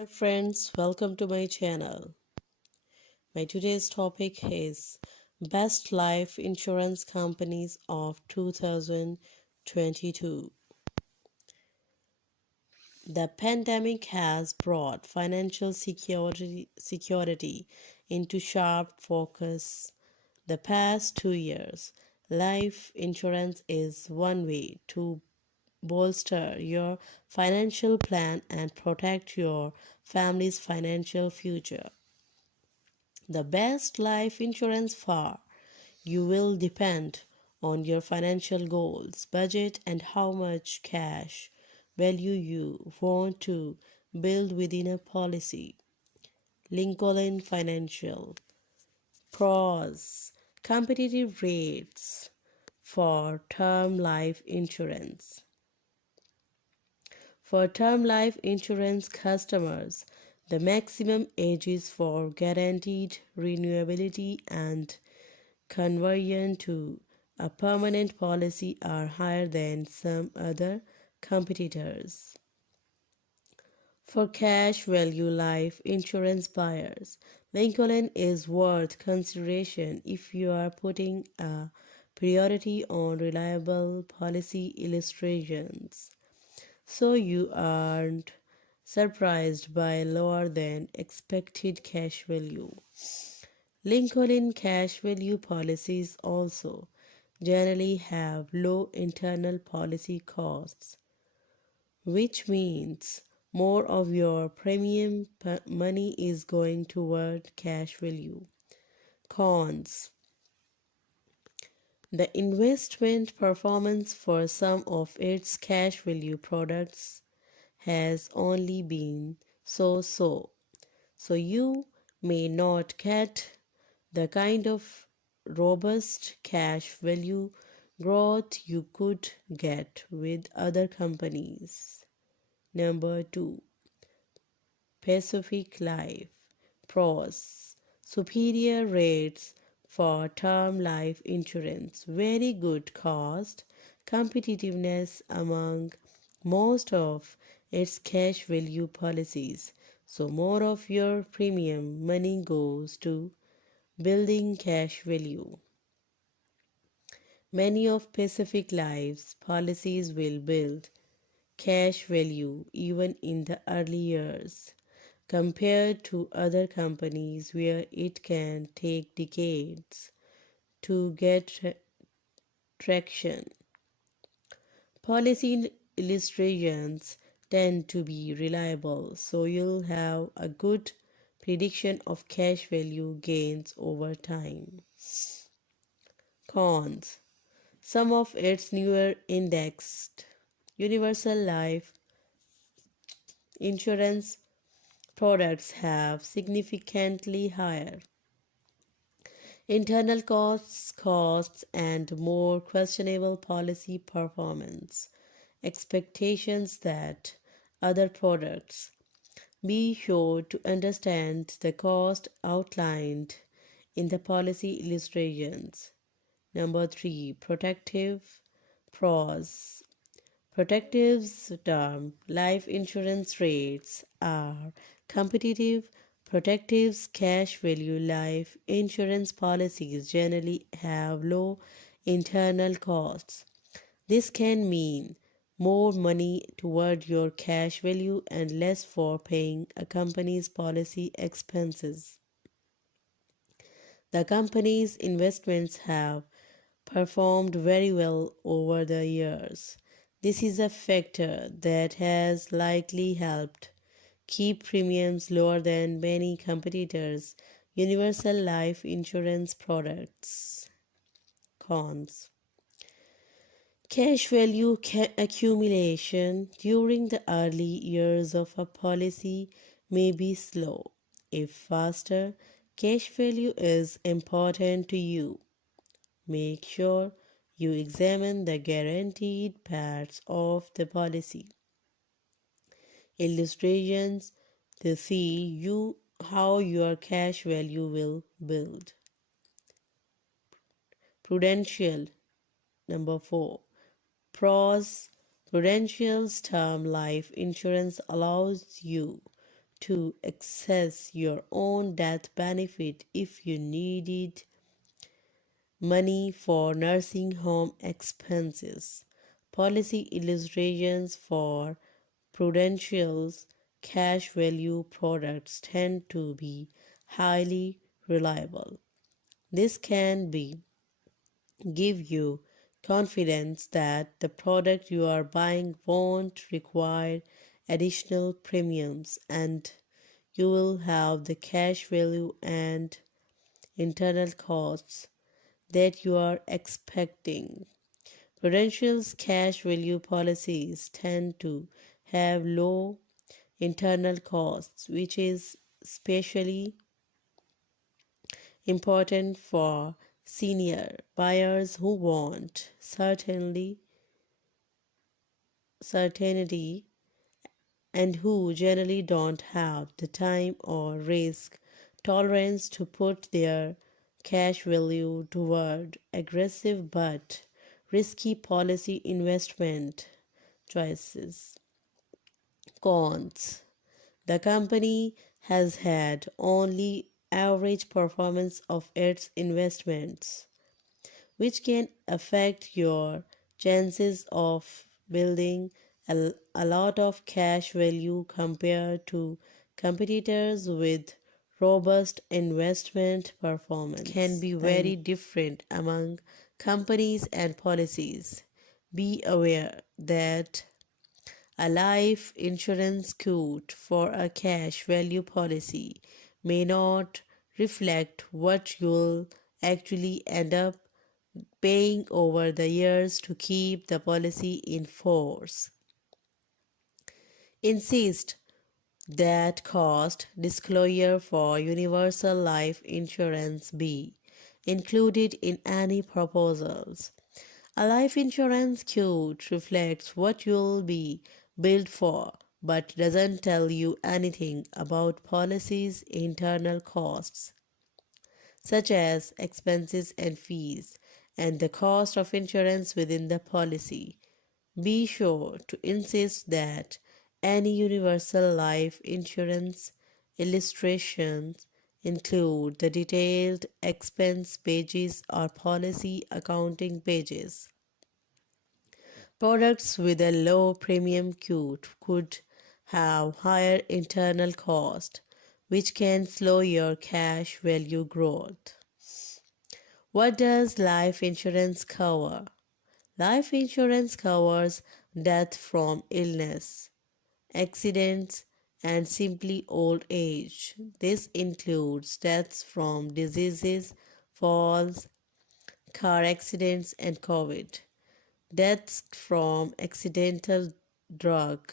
Hi friends, welcome to my channel. My today's topic is Best Life Insurance Companies of 2022. The pandemic has brought financial security into sharp focus. The past 2 years, life insurance is one way to bolster your financial plan and protect your family's financial future. The best life insurance for you will depend on your financial goals, budget, and how much cash value you want to build within a policy. Lincoln Financial Pros Competitive rates for term life insurance. For term life insurance customers, the maximum ages for guaranteed renewability and conversion to a permanent policy are higher than some other competitors. For cash value life insurance buyers, Lincoln is worth consideration if you are putting a priority on reliable policy illustrations, so you aren't surprised by lower than expected cash value. Lincoln cash value policies also generally have low internal policy costs, which means more of your premium money is going toward cash value. Cons: the investment performance for some of its cash value products has only been so, so you may not get the kind of robust cash value growth you could get with other companies. Number 2, Pacific Life Pros: superior rates for term life insurance, very good cost competitiveness among most of its cash value policies, so more of your premium money goes to building cash value. Many of Pacific Life's policies will build cash value even in the early years, compared to other companies where it can take decades to get traction. Policy illustrations tend to be reliable, so you'll have a good prediction of cash value gains over time. Cons: some of its newer indexed universal life insurance products have significantly higher internal costs and more questionable policy performance expectations than other products. Be sure to understand the cost outlined in the policy illustrations. Number 3, protective pros. Protective's term life insurance rates are competitive. Protective's cash value life insurance policies generally have low internal costs. This can mean more money toward your cash value and less for paying a company's policy expenses. The company's investments have performed very well over the years. This is a factor that has likely helped keep premiums lower than many competitors' universal life insurance products. Cons: cash value accumulation during the early years of a policy may be slow. If faster cash value is important to you, make sure you examine the guaranteed parts of the policy illustrations to see how your cash value will build. Prudential number 4. Pros: Prudential's term life insurance allows you to access your own death benefit if you needed money for nursing home expenses. Policy illustrations for Prudential's cash value products tend to be highly reliable. This can be give you confidence that the product you are buying won't require additional premiums and you will have the cash value and internal costs that you are expecting. Prudential's cash value policies tend to have low internal costs, which is especially important for senior buyers who want certainty and who generally don't have the time or risk tolerance to put their cash value toward aggressive but risky policy investment choices. Cons: the company has had only average performance of its investments, which can affect your chances of building a lot of cash value compared to competitors with robust investment performance. Can be very different among companies and policies. Be aware that a life insurance quote for a cash value policy may not reflect what you'll actually end up paying over the years to keep the policy in force. Insist that cost disclosure for universal life insurance be included in any proposals. A life insurance quote reflects what you'll be billed for, but doesn't tell you anything about policy's internal costs, such as expenses and fees, and the cost of insurance within the policy. Be sure to insist that any universal life insurance illustrations include the detailed expense pages or policy accounting pages. Products with a low premium quote could have higher internal cost, which can slow your cash value growth. What does life insurance cover? Life insurance covers death from illness, accidents, and simply old age. This includes deaths from diseases, falls, car accidents, and COVID. Deaths from accidental drug